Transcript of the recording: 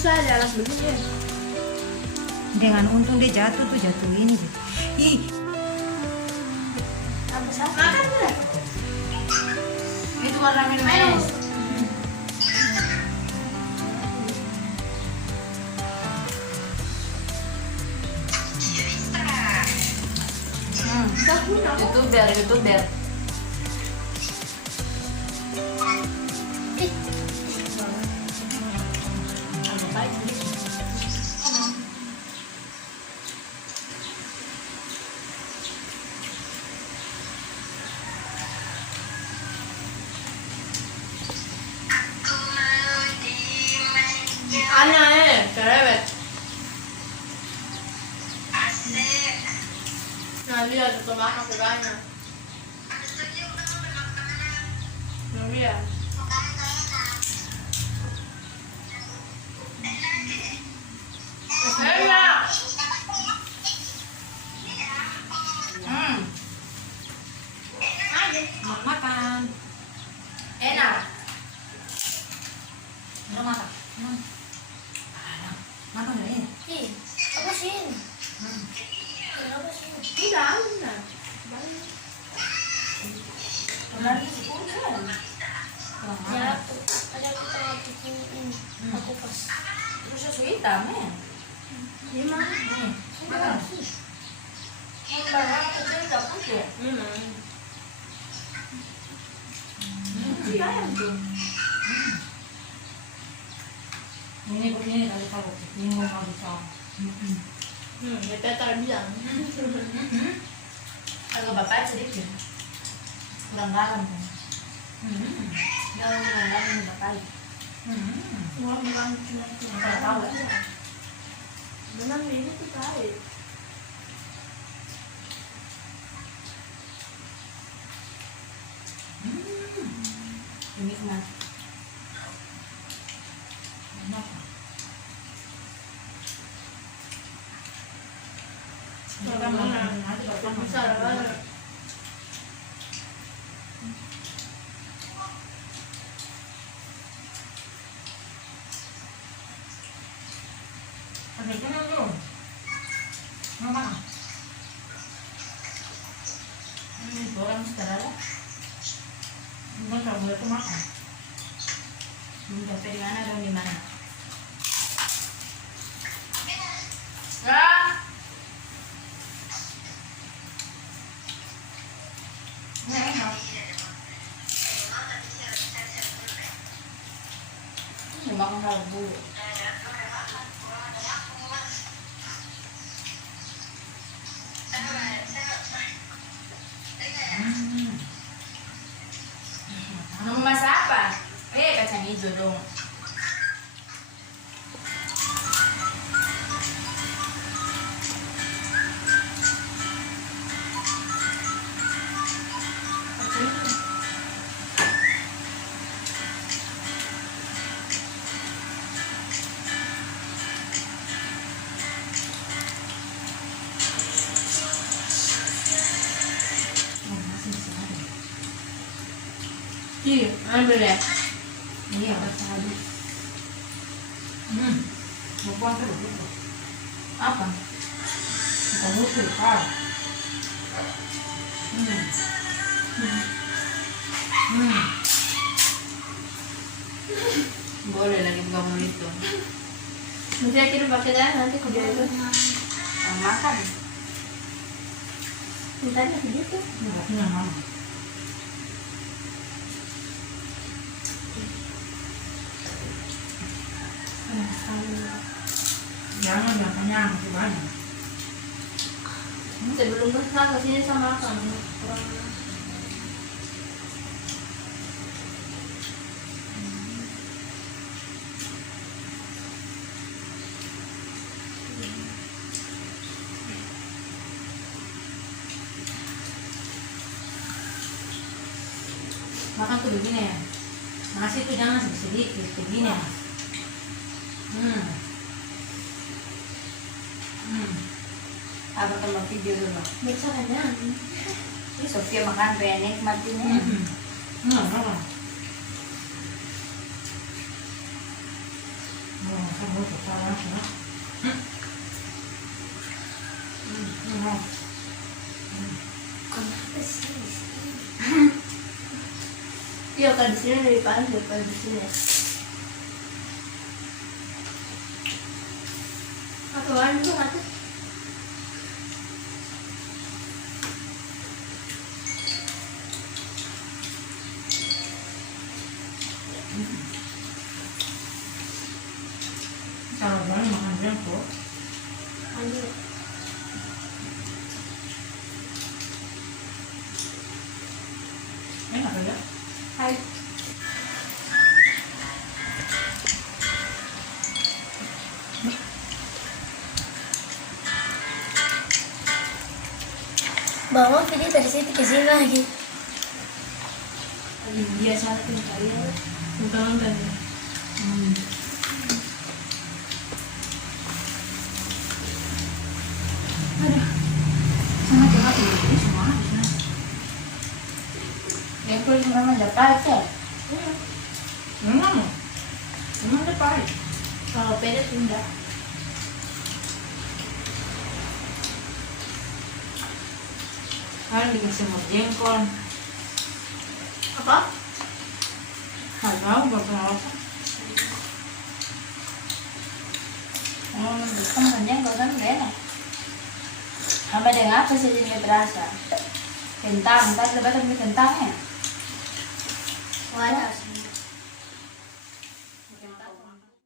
Susah ada alas begini. Dengan untung dia jatuh ini. Ih, Apa sih? Makan sudah. Itu warna manis. YouTuber. Aneh, cerewet. Nah, lihat itu makan banyak. Nah, lihat. Enak. makan. Enak. Udah makan. Makan udah ini. Ih, apa sih? Kenapa sih? Udah. Banyak. Lagi 10 kan. Ya, ada aku tengah bikin ini. Aku pas. Terus susu hitam ya. Gimana? Makan. Barang kecil udah putih. Iya, tuh. Ini begini kali tahu. Ini mau bisa. Kita terbilang. Agak bapak sedikit. Kurang garam kan. Garam bapak. Semua bukan cuma Nggak tahu ya. benar ini tuh baik. Ini enak. Kita makan nanti bapak Besar banget. Ada ikan dulu. Mau makan? Goreng sekarang. Enggak tahu boleh tuh makan. Tempe di mana dong di mana? Enak. Makan kalau dulu. Mau masak apa? Kacang hijau dong. Iya, ambil ya. Iya, rasa habis. Mau buang terus. Apa? Kamu suka. Boleh lagi buka mulut itu. Nanti akhirnya pakai dah nanti kerja itu. Makan. Mintanya begitu. Enggak punya mama. Jangan makannya masih banyak. Sebelum masak kesini sama makan. Makan tuh begini ya. Nasi tuh jangan sedikit begini ya. Apa teman video dulu? Biasanya. Ini Sofia makan pengen nikmatinnya. mau salah ya. Kenapa sih? Iya kan di sini lebih panas daripada di sini. Apa warna tuh mati? Kalau boleh makan jengkol. Lanjut. Enak aja. Hai. Bangun jadi dari situ ke sini lagi. Iya, sana tuh kaya. Bukan tadi. Ada. Sana jangan ini semua habisnya. Yang kulit memang dapat ya. Memang dia pahit. Kalau pedas enggak. Kan dikasih mau jengkol. Apa? Nggak tahu nggak pernah rasa. Bisa makan jengkol kan gak enak. Sampai dengan apa sih jadi gak terasa? Kentang, ntar lebat tapi kentangnya. Waras.